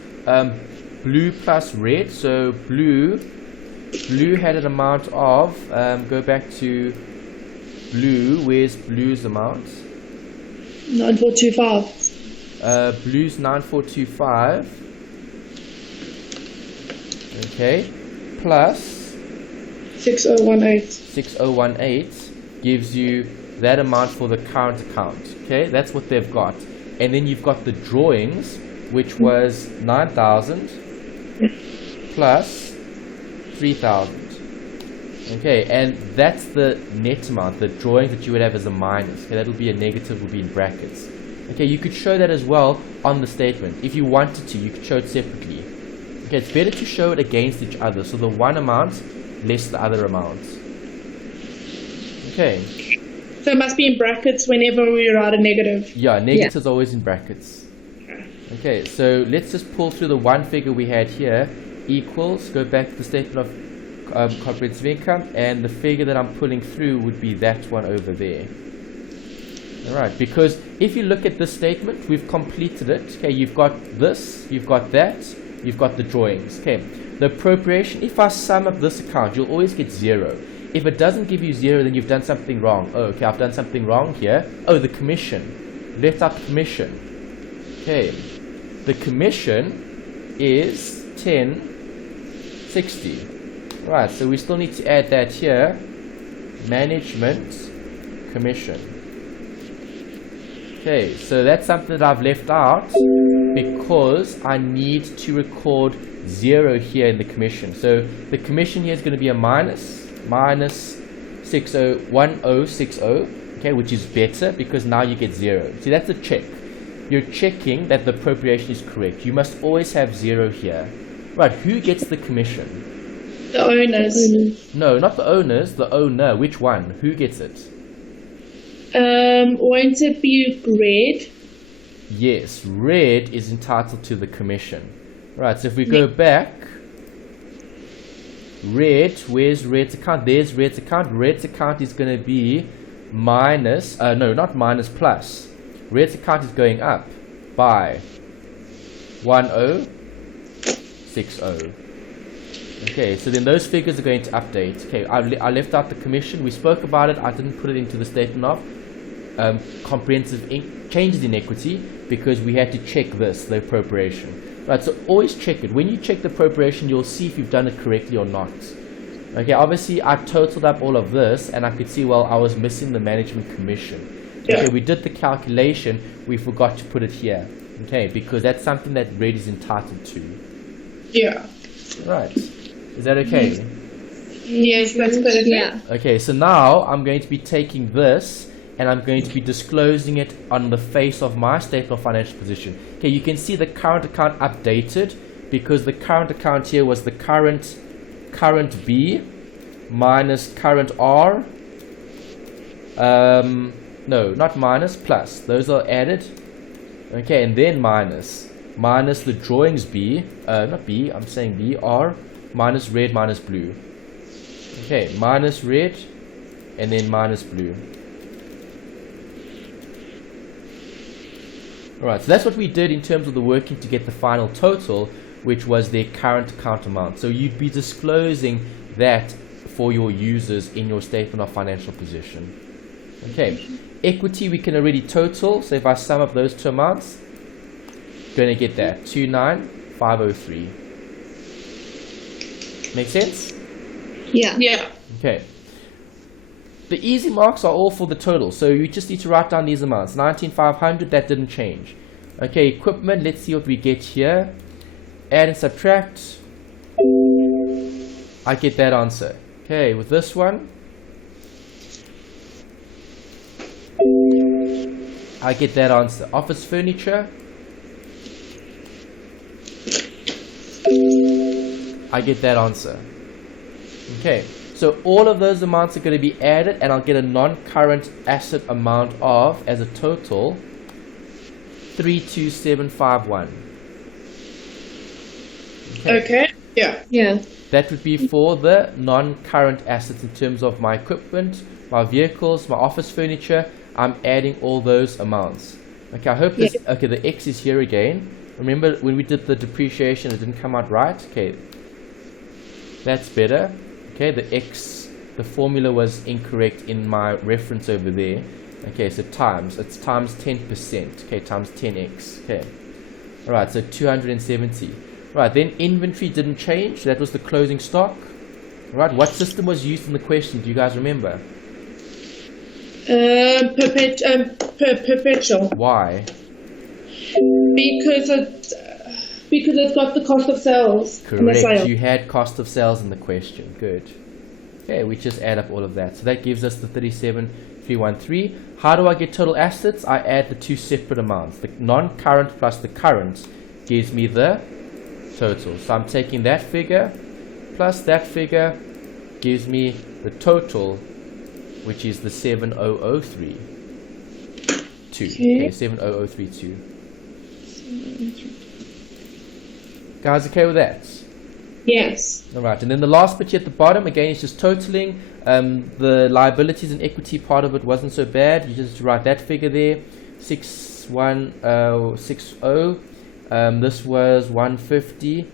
blue plus red. So blue had an amount of, go back to blue. Where's blue's amount? 9425. Blue's 9425. Okay, plus 6018. 6018 gives you that amount for the current account. Okay, that's what they've got. And then you've got the drawings, which was 9,000 plus 3,000. Okay, and that's the net amount, the drawings that you would have as a minus. Okay, that'll be a negative, will be in brackets. Okay, you could show that as well on the statement. If you wanted to, you could show it separately. Okay, it's better to show it against each other, so the one amount less the other amount. Okay. So it must be in brackets whenever we write a negative. Yeah, negative is always in brackets. Okay, so let's just pull through the one figure we had here, equals, go back to the statement of comprehensive income, and the figure that I'm pulling through would be that one over there. Alright, because if you look at this statement, we've completed it. Okay, you've got this, you've got that, you've got the drawings. Okay, the appropriation, if I sum up this account, you'll always get 0. If it doesn't give you 0, then you've done something wrong. Oh, okay, I've done something wrong here. Oh, the commission. Left out the commission. Okay, the commission is 1060. Right, so we still need to add that here. Management commission. Okay, so that's something that I've left out because I need to record 0 here in the commission. So the commission here is going to be a minus 1060, okay, which is better because now you get 0. See, that's a check. You're checking that the appropriation is correct. You must always have 0 here. Right, who gets the commission? The owners. No, not the owners, the owner. Which one? Who gets it? Won't it be red? Yes, red is entitled to the commission. Right, so if we go back, red, where's red's account? There's red's account. Red's account is going to be minus, no, not minus, plus. Red's account is going up by 1060. Okay, so then those figures are going to update. Okay, I left out the commission. We spoke about it. I didn't put it into the statement of comprehensive changes in equity because we had to check this, the appropriation. Right, so always check it. When you check the appropriation, you'll see if you've done it correctly or not. Okay, obviously I totaled up all of this and I could see, well, I was missing the management commission. Okay, we did the calculation, we forgot to put it here. Okay, because that's something that red is entitled to. Yeah. Right. Is that okay? Yes, that's good. Yeah. Okay, so now I'm going to be taking this and I'm going to be disclosing it on the face of my statement of financial position. Okay, you can see the current account updated because the current account here was the current B minus current R. No, not minus, plus. Those are added. Okay, and then minus the drawings B, not B, I'm saying B, R, minus red, minus blue. Okay, minus red, and then minus blue. Alright, so that's what we did in terms of the working to get the final total, which was their current account amount. So you'd be disclosing that for your users in your statement of financial position. Okay, equity we can already total, so if I sum up those two amounts, going to get that 29,503. Make sense? Yeah. Yeah. Okay. The easy marks are all for the total, so you just need to write down these amounts. 19,500, that didn't change. Okay, equipment, let's see what we get here. Add and subtract. I get that answer. Okay, with this one, I get that answer. Office furniture, I get that answer. Okay, so all of those amounts are going to be added, and I'll get a non-current asset amount of, as a total, 32751. Okay. Yeah. Yeah. That would be for the non-current assets in terms of my equipment, my vehicles, my office furniture. I'm adding all those amounts. Okay, I hope this. Okay, the X is here again. Remember when we did the depreciation, it didn't come out right. Okay, that's better. Okay, the X, the formula was incorrect in my reference over there. Okay, so times, it's times 10%. Okay, times 10x. Okay, all right, so 270. Right, then inventory didn't change. That was the closing stock. Right, what system was used in the question? Do you guys remember? Perpetual. Why? Because it's got the cost of sales. And the Correct. sale. You had cost of sales in the question. Good. Okay, we just add up all of that. So that gives us the 37313. How do I get total assets? I add the two separate amounts. The non-current plus the current gives me the total. So I'm taking that figure plus that figure gives me the total, which is the 70032. Okay, 70032. Guys, okay with that? Yes. Alright, and then the last bit here at the bottom, again, is just totaling. The liabilities and equity part of it wasn't so bad. You just write that figure there, 6160. This was 150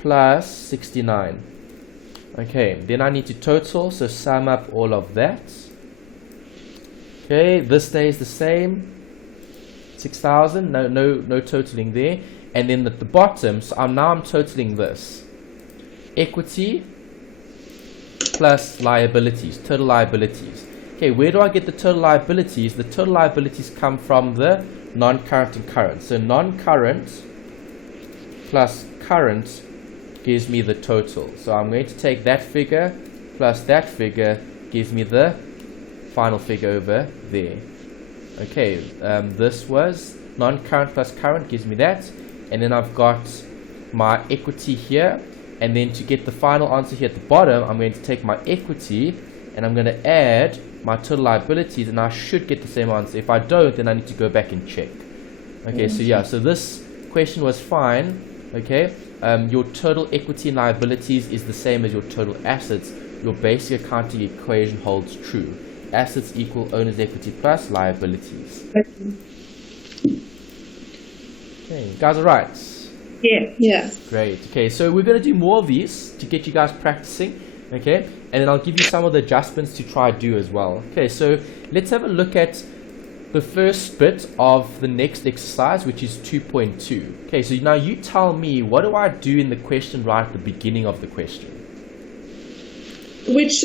plus 69. Okay, then I need to total, so sum up all of that. Okay, this stays the same, 6,000. No totaling there. And then at the bottom, so I'm totaling this. Equity plus liabilities, total liabilities. Okay, where do I get the total liabilities? The total liabilities come from the non-current and current. So non-current plus current gives me the total. So I'm going to take that figure plus that figure gives me the final figure over there. Okay, this was non-current plus current gives me that. And then I've got my equity here. And then to get the final answer here at the bottom, I'm going to take my equity and I'm going to add my total liabilities, and I should get the same answer. If I don't, then I need to go back and check. Okay, so yeah, so this question was fine. Okay, your total equity and liabilities is the same as your total assets. Your basic accounting equation holds true. Assets equal owner's equity plus liabilities. Okay, guys, all right? Yeah. Yeah. Great. Okay, so we're going to do more of these to get you guys practicing. Okay, and then I'll give you some of the adjustments to try do as well. Okay, so let's have a look at the first bit of the next exercise, which is 2.2. Okay, so now you tell me, what do I do in the question right at the beginning of the question? Which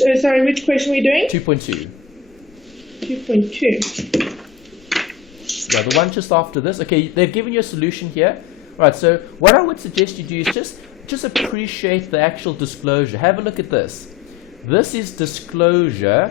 question are we doing? 2.2. 2.2. Yeah, the one just after this. Okay, they've given you a solution here. Right, so what I would suggest you do is just appreciate the actual disclosure. Have a look at this. This is disclosure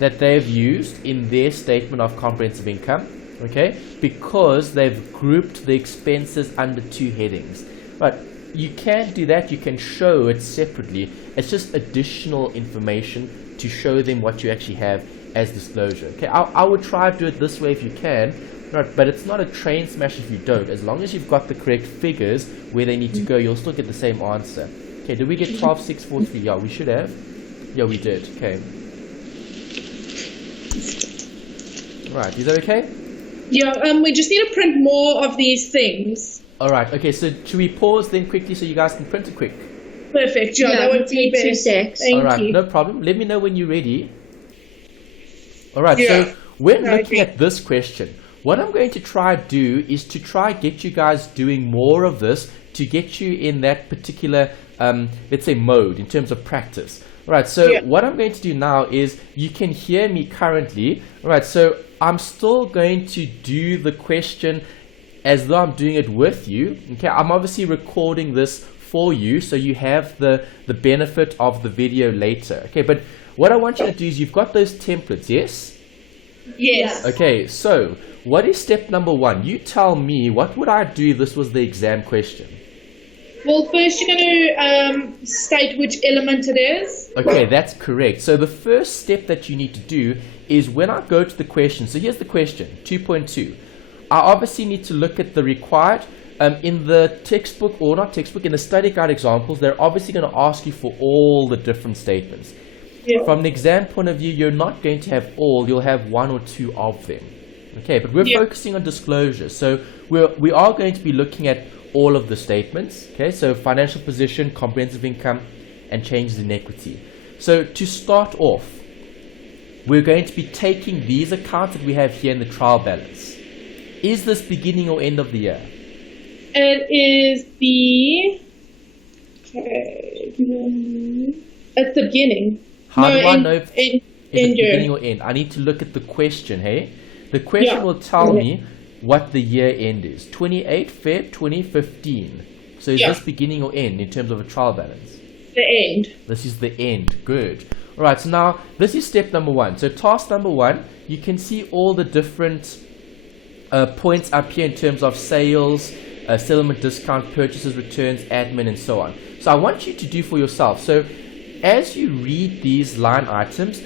that they've used in their statement of comprehensive income, okay, because they've grouped the expenses under two headings. But you can do that, you can show it separately. It's just additional information to show them what you actually have as disclosure. Okay, I would try to do it this way if you can. Right, but it's not a train smash if you don't. As long as you've got the correct figures where they need to go, you'll still get the same answer. Okay, did we get 12643? Yeah, we should have. Yeah, we did. Okay. Right, is that okay? Yeah, we just need to print more of these things. Alright, okay, so should we pause then quickly so you guys can print it quick? Perfect, yeah, that would be two best. secs. Thank Alright, you. no problem. Let me know when you're ready. Alright, Yeah. so when Okay. looking at this question, what I'm going to try do is to try get you guys doing more of this to get you in that particular, let's say, mode in terms of practice. Right, so Yeah. what I'm going to do now is you can hear me currently. Right, so I'm still going to do the question as though I'm doing it with you. Okay, I'm obviously recording this for you so you have the benefit of the video later. Okay, but what I want you to do is you've got those templates, yes? Yes. Okay, so what is step number 1? You tell me, what would I do if this was the exam question? Well, first you're going to state which element it is. Okay, that's correct. So the first step that you need to do is when I go to the question, so here's the question, 2.2. I obviously need to look at the required, in the textbook, or not textbook, in the study guide examples, they're obviously going to ask you for all the different statements. Yeah. From the exam point of view, you're not going to have all, you'll have 1 or 2 of them. Okay, but we're focusing on disclosure. So we are going to be looking at all of the statements. Okay, so financial position, comprehensive income, and changes in equity. So to start off, we're going to be taking these accounts that we have here in the trial balance. Is this beginning or end of the year? It is at the beginning. How do I know if in it's beginning or end? I need to look at the question, hey? The question will tell me what the year end is. 28 Feb 2015. So is this beginning or end in terms of a trial balance? The end. This is the end. Good. All right, so now this is step number 1. So task number 1, you can see all the different points up here in terms of sales, settlement discount, purchases, returns, admin, and so on. So I want you to do for yourself. So as you read these line items,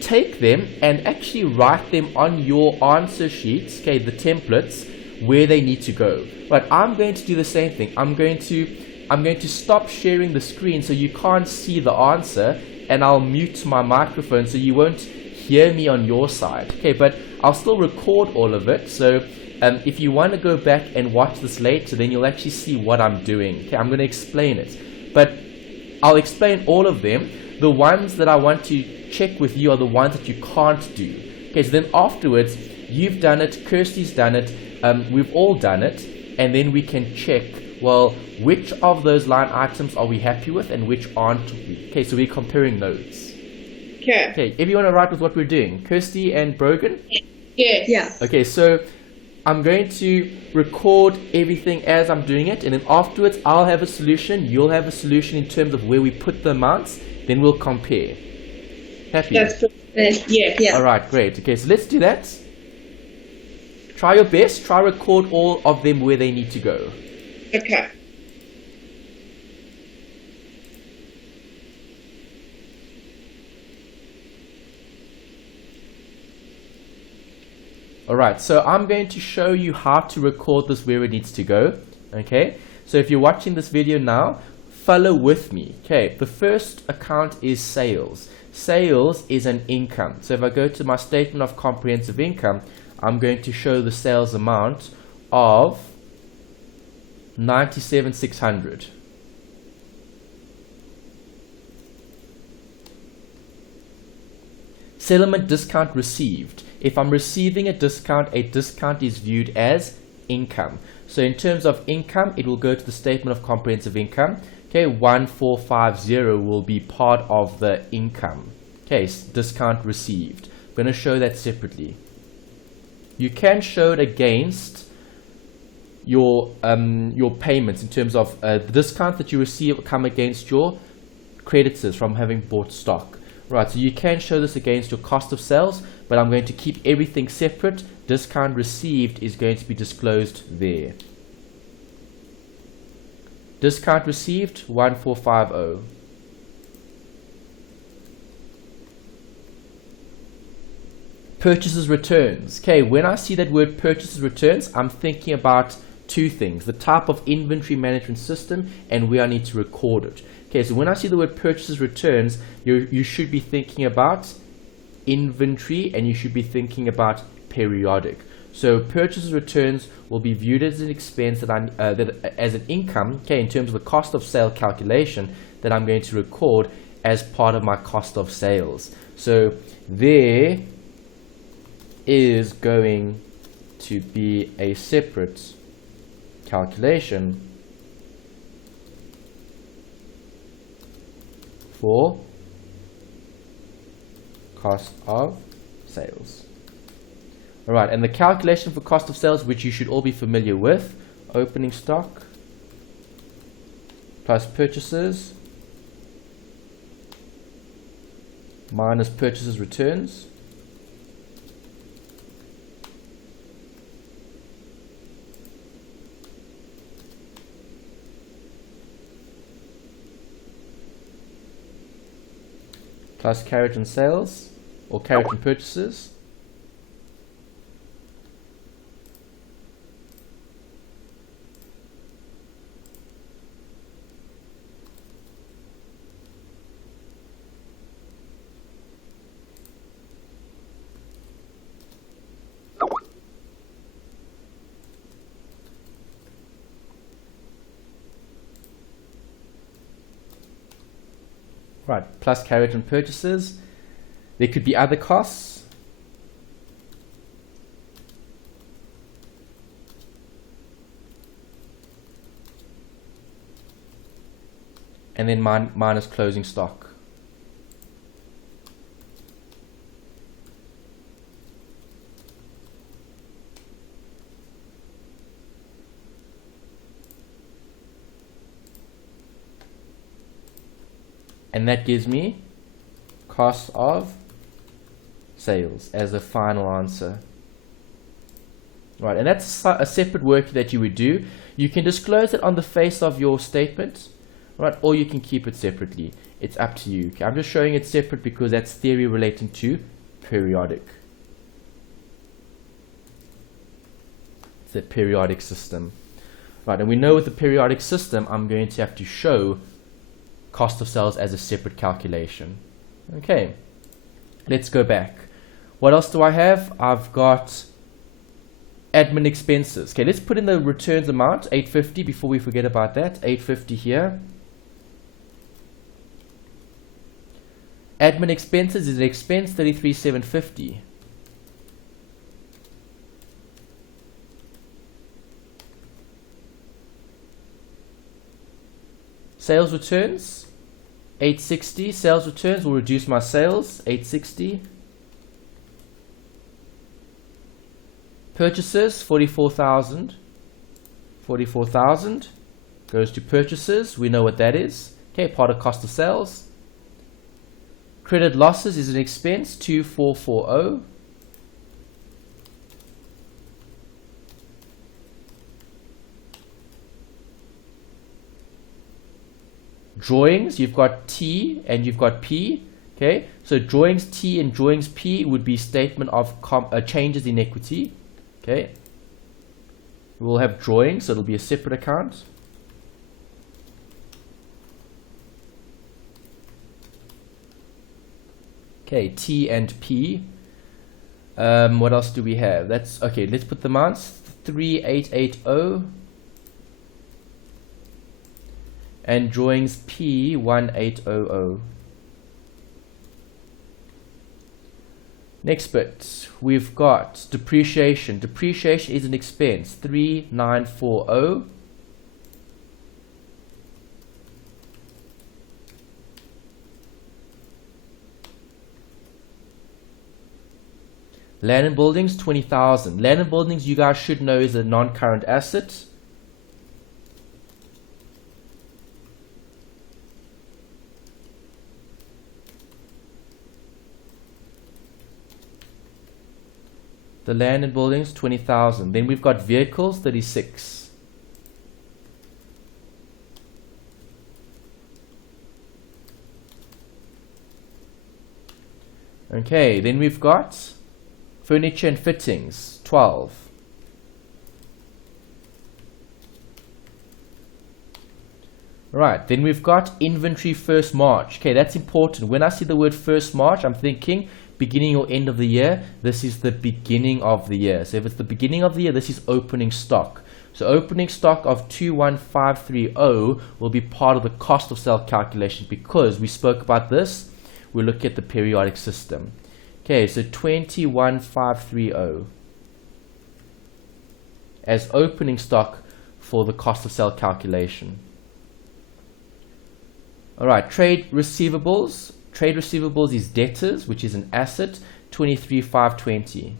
take them and actually write them on your answer sheets, okay, the templates, where they need to go. But I'm going to do the same thing. I'm going to stop sharing the screen so you can't see the answer, and I'll mute my microphone so you won't hear me on your side. Okay, but I'll still record all of it. So if you want to go back and watch this later, then you'll actually see what I'm doing. Okay, I'm going to explain it. But I'll explain all of them. The ones that I want to check with you are the ones that you can't do. Okay, so then afterwards, you've done it, Kirsty's done it, we've all done it, and then we can check, well, which of those line items are we happy with and which aren't we? Okay, so we're comparing notes. Okay. Okay, everyone all right with what we're doing? Kirsty and Brogan? Yes. Yeah. Okay, so I'm going to record everything as I'm doing it, and then afterwards I'll have a solution, you'll have a solution in terms of where we put the amounts, then we'll compare. Happy? That's perfect. Yeah. Alright, great. Okay, so let's do that. Try your best, try record all of them where they need to go. Okay. Alright, so I'm going to show you how to record this where it needs to go. Okay, so if you're watching this video now, follow with me. Okay, the first account is sales. Sales is an income. So if I go to my statement of comprehensive income, I'm going to show the sales amount of 97,600. Settlement discount received. If I'm receiving a discount is viewed as income. So in terms of income, it will go to the statement of comprehensive income. Okay, 1450 will be part of the income. Okay, discount received. I'm going to show that separately. You can show it against your payments in terms of the discount that you receive come against your creditors from having bought stock. Right, so you can show this against your cost of sales, but I'm going to keep everything separate. Discount received is going to be disclosed there. Discount received 1450. Purchases returns. Okay, when I see that word purchases returns, I'm thinking about two things: the type of inventory management system and where I need to record it. Okay, so when I see the word purchases returns, you should be thinking about inventory and you should be thinking about periodic. So purchases returns will be viewed as an expense as an income, okay, in terms of the cost of sale calculation that I'm going to record as part of my cost of sales. So there is going to be a separate calculation for cost of sales. Alright, and the calculation for cost of sales, which you should all be familiar with: opening stock plus purchases minus purchases returns plus carriage and sales or carriage and purchases right, plus carriage and purchases. There could be other costs. And then minus closing stock. And that gives me cost of sales as a final answer. Right, and that's a separate work that you would do. You can disclose it on the face of your statement, right, or you can keep it separately. It's up to you. Okay, I'm just showing it separate because that's theory relating to periodic. It's a periodic system. Right, and we know with the periodic system, I'm going to have to show cost of sales as a separate calculation. Okay, let's go back. What else do I have? I've got admin expenses. Okay, let's put in the returns amount, 850, before we forget about that. 850 here. Admin expenses is an expense, 33,750. Sales returns, 860. Sales returns will reduce my sales, 860. Purchases, 44,000. 44,000 goes to purchases. We know what that is. Okay, part of cost of sales. Credit losses is an expense, 2440. Drawings, you've got T and you've got P. Okay, so drawings T and drawings P would be statement of changes in equity. Okay, we'll have drawings, so it'll be a separate account. Okay, T and P. What else do we have? That's okay. Let's put the amounts, 3880. And drawings P 1800. Next bit, we've got depreciation. Depreciation is an expense, 3940. Land and buildings, 20,000. Land and buildings, you guys should know, is a non-current asset. The land and buildings, 20,000. Then we've got vehicles, 36. Okay, then we've got furniture and fittings, 12. Right, then we've got inventory 1st March. Okay, that's important. When I see the word 1st March, I'm thinking beginning or end of the year. This is the beginning of the year. So if it's the beginning of the year, this is opening stock. So opening stock of 21530 will be part of the cost of sale calculation because we spoke about this. We'll look at the periodic system. Okay, so 21530 as opening stock for the cost of sale calculation. Alright, trade receivables. Trade receivables is debtors, which is an asset, 23,520.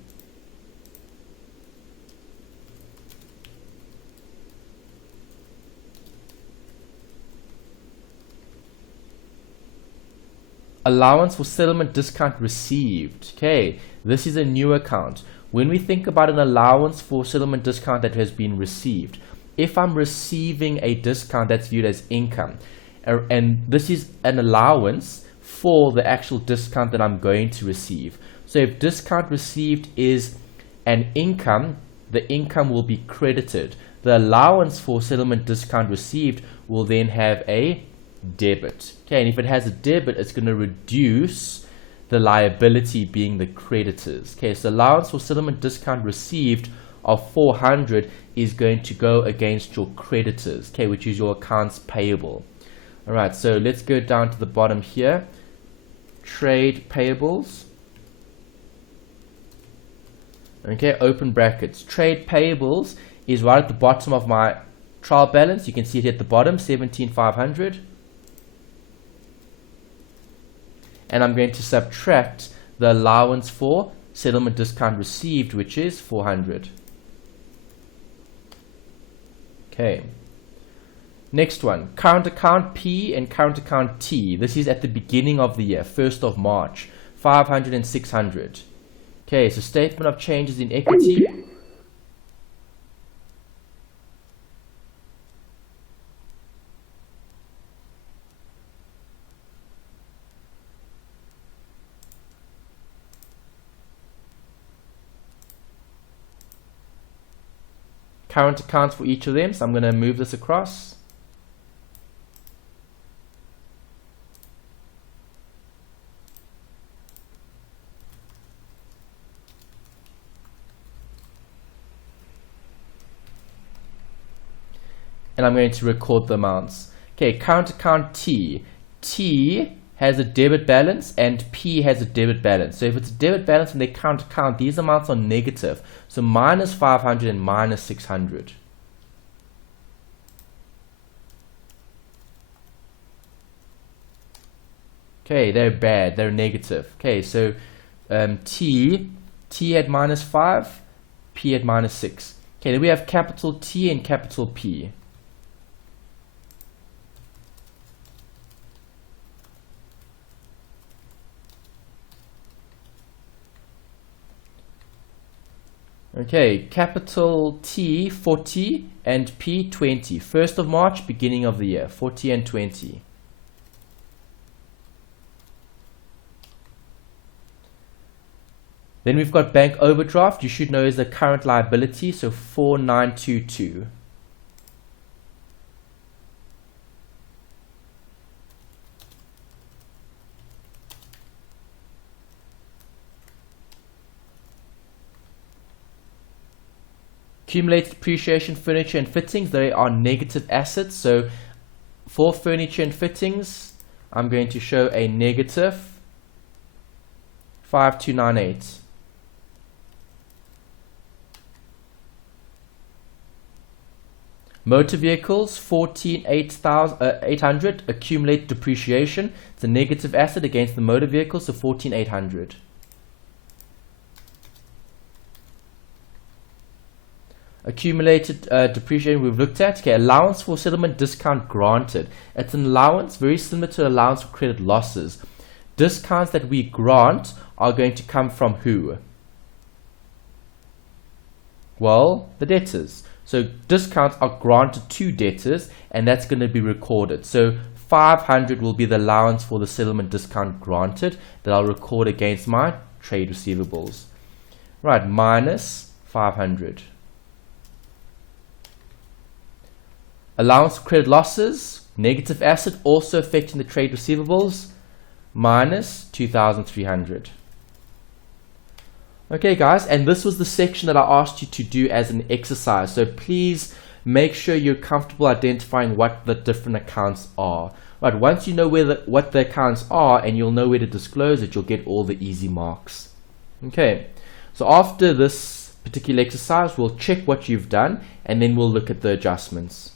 allowance for settlement discount received. Okay, this is a new account. When we think about an allowance for settlement discount that has been received, if I'm receiving a discount, that's viewed as income, and this is an allowance for the actual discount that I'm going to receive. So if discount received is an income, the income will be credited. The allowance for settlement discount received will then have a debit. Okay, and if it has a debit, it's going to reduce the liability being the creditors. Okay, so allowance for settlement discount received of 400 is going to go against your creditors, okay, which is your accounts payable. All right, so let's go down to the bottom here. Trade payables. Okay, open brackets. Trade payables is right at the bottom of my trial balance. You can see it at the bottom, 17,500. And I'm going to subtract the allowance for settlement discount received, which is 400. Okay. Next one, current account P and current account T. This is at the beginning of the year, 1st of March, 500 and 600. Okay, so statement of changes in equity. Current accounts for each of them, so I'm going to move this across. And I'm going to record the amounts. Okay, current account T. T has a debit balance and P has a debit balance. So if it's a debit balance in their current account, these amounts are negative. So minus 500 and minus 600. Okay, they're bad, they're negative. Okay, so T had minus 5, P had minus 6. Okay, then we have capital T and capital P. Okay, capital T 40 and P 20. 1st of March, beginning of the year, 40 and 20. Then we've got bank overdraft. You should know is the current liability, so 4922. Accumulated depreciation, furniture and fittings, they are negative assets. So for furniture and fittings, I'm going to show a negative 5298. Motor vehicles, 14,800 accumulated depreciation. It's a negative asset against the motor vehicles, so 14,800. Accumulated depreciation we've looked at. Okay, allowance for settlement discount granted. It's an allowance very similar to allowance for credit losses. Discounts that we grant are going to come from who? Well, the debtors. So discounts are granted to debtors, and that's going to be recorded. So 500 will be the allowance for the settlement discount granted that I'll record against my trade receivables. Right, minus 500. Allowance for credit losses, negative asset also affecting the trade receivables, minus 2,300. Okay guys, and this was the section that I asked you to do as an exercise. So please make sure you're comfortable identifying what the different accounts are. Right, once you know what the accounts are and you'll know where to disclose it, you'll get all the easy marks. Okay, so after this particular exercise, we'll check what you've done and then we'll look at the adjustments.